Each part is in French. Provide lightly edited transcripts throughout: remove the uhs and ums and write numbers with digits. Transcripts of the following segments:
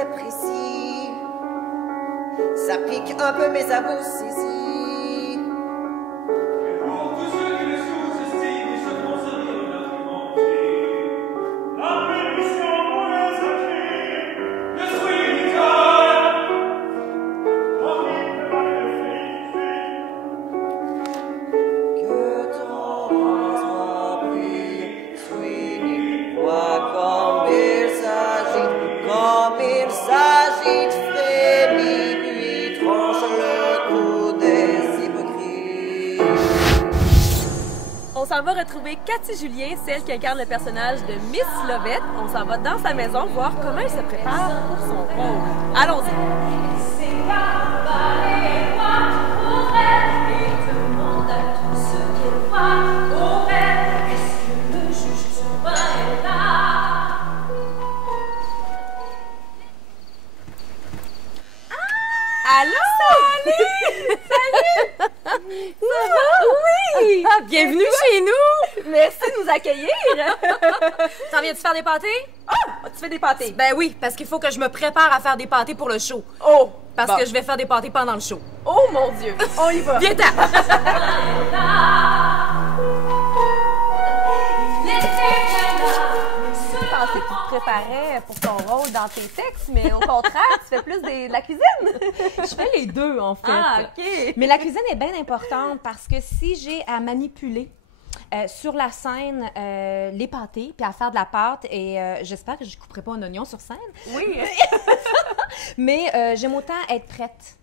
très précis. Ça pique un peu, mais ça vous saisit. Et pour tous ceux qui le sous-estiment, ils se font servir d'argumenter. La permission pour les acquis, le fruit du cœur. Horrible magnifique. Que ton soit pris, Sweeney, vois comme il s'agit de Frémy, puis tranche le cou des hypocrites. On s'en va retrouver Cathy Julien, celle qui incarne le personnage de Miss Lovett. On s'en va dans sa maison voir comment elle se prépare pour son rôle. Allons-y! Allô, Sally! Salut! Ça va? Oui! Bienvenue chez nous! Merci de nous accueillir! T'en viens-tu faire des pâtés? Ah! Tu fais des pâtés? Ben oui, parce qu'il faut que je me prépare à faire des pâtés pour le show. Oh! Parce bon. que je vais faire des pâtés pendant le show. Oh mon Dieu! On y va! Viens-t'en! Je pensais que tu te préparais pour ton rôle dans tes textes, mais au contraire, tu fais plus de la cuisine. Je fais les deux, en fait. Ah, OK. Mais la cuisine est bien importante parce que si j'ai à manipuler sur la scène les pâtés, puis à faire de la pâte, et j'espère que je ne couperai pas un oignon sur scène, Oui. mais j'aime autant être prête.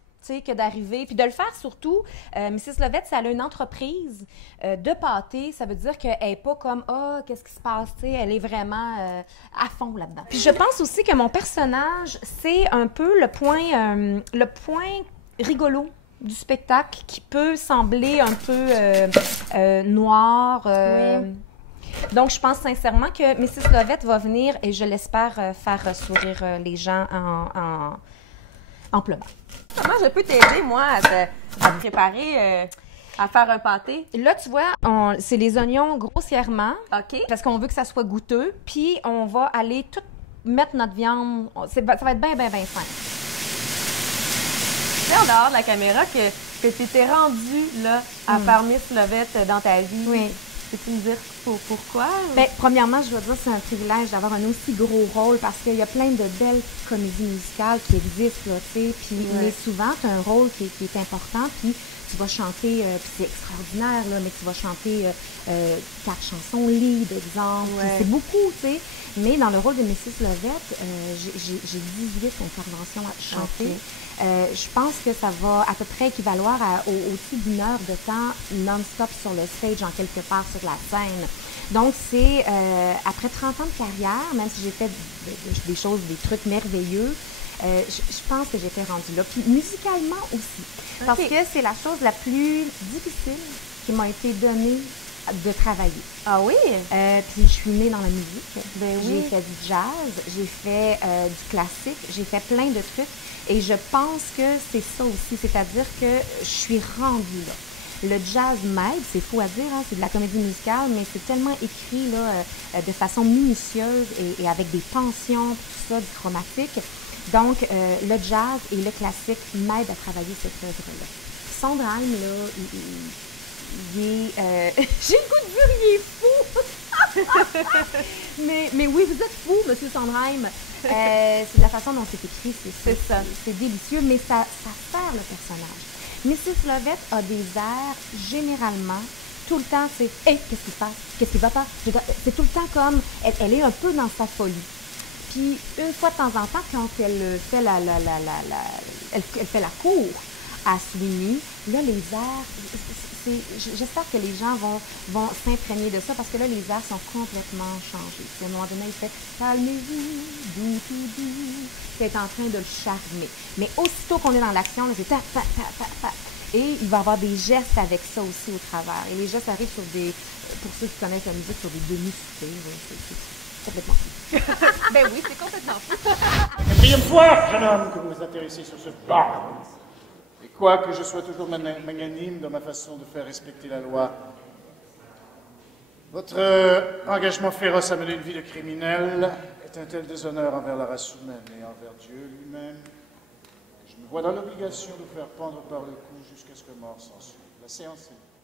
Que d'arriver, puis de le faire surtout. Mrs. Lovett, ça a une entreprise de pâté, ça veut dire qu'elle n'est pas comme « Ah, qu'est-ce qui se passe? » Elle est vraiment à fond là-dedans. Puis je pense aussi que mon personnage, c'est un peu le point rigolo du spectacle qui peut sembler un peu noir. Oui. Donc, je pense sincèrement que Mrs. Lovett va venir, et je l'espère, faire sourire les gens en pleurant. Comment je peux t'aider, moi, à te préparer à faire un pâté? Là, tu vois, c'est les oignons grossièrement, OK. parce qu'on veut que ça soit goûteux, puis on va aller tout mettre notre viande. Ça va être bien, bien, bien fin. Tu sais, en dehors de la caméra, que tu t'es rendue là, à faire Miss Lovett dans ta vie. Oui. Peux-tu me dire pourquoi? Bien, premièrement, je dois dire que c'est un privilège d'avoir un aussi gros rôle parce qu'il y a plein de belles comédies musicales qui existent, là, tu sais. Puis, mais souvent, tu as un rôle qui est important, puis tu vas chanter, puis c'est extraordinaire, là, mais tu vas chanter 4 chansons lead, exemple. Puis c'est beaucoup, tu sais. Mais dans le rôle de Mrs. Lovett, j'ai 18 interventions à chanter. Je pense que ça va à peu près équivaloir au-dessus d'une heure de temps non-stop sur le stage, en quelque part sur la scène. Donc, c'est après 30 ans de carrière, même si j'ai fait des choses, des trucs merveilleux, je pense que j'étais rendue là. Puis musicalement aussi. Parce que c'est la chose la plus difficile qui m'a été donnée de travailler. Ah oui? Puis je suis née dans la musique. Ben oui. J'ai fait du jazz, j'ai fait du classique, j'ai fait plein de trucs. Et je pense que c'est ça aussi, c'est-à-dire que je suis rendue là. Le jazz m'aide, c'est fou à dire, hein, c'est de la comédie musicale, mais c'est tellement écrit là, de façon minutieuse et avec des tensions, tout ça, du chromatique. Donc, le jazz et le classique m'aident à travailler cette œuvre-là. Sondheim, là, il est... j'ai le goût de dire, il est fou! mais oui, vous êtes fou, Monsieur Sondheim. C'est de la façon dont c'est écrit, c'est délicieux, mais ça sert le personnage. Mrs. Lovett a des airs, généralement, tout le temps, c'est « Hey, qu'est-ce qui se passe? Qu'est-ce qui va pas? » C'est tout le temps comme, elle est un peu dans sa folie. Puis, une fois de temps en temps, quand elle fait elle fait la cour à Sweeney, là, les airs, j'espère que les gens vont s'imprégner de ça, parce que là, les airs sont complètement changés. Puis, à un moment donné, il fait « Calmez-vous, doux, tout doux », qui est en train de le charmer. Mais aussitôt qu'on est dans l'action, c'est « ta, ta, ta, ta, ta ». Et il va y avoir des gestes avec ça aussi au travers. Et les gestes arrivent sur des, pour ceux qui connaissent la musique, sur des demi-soufflés. C'est complètement fou. Ben oui, c'est complètement fou. Quatrième fois, jeune homme, que vous vous intéressez sur ce bar. Et quoique je sois toujours magnanime dans ma façon de faire respecter la loi, votre engagement féroce à mener une vie de criminel est un tel déshonneur envers la race humaine et envers Dieu lui-même que je me vois dans l'obligation de faire pendre par le cou jusqu'à ce que mort s'en suive. La séance est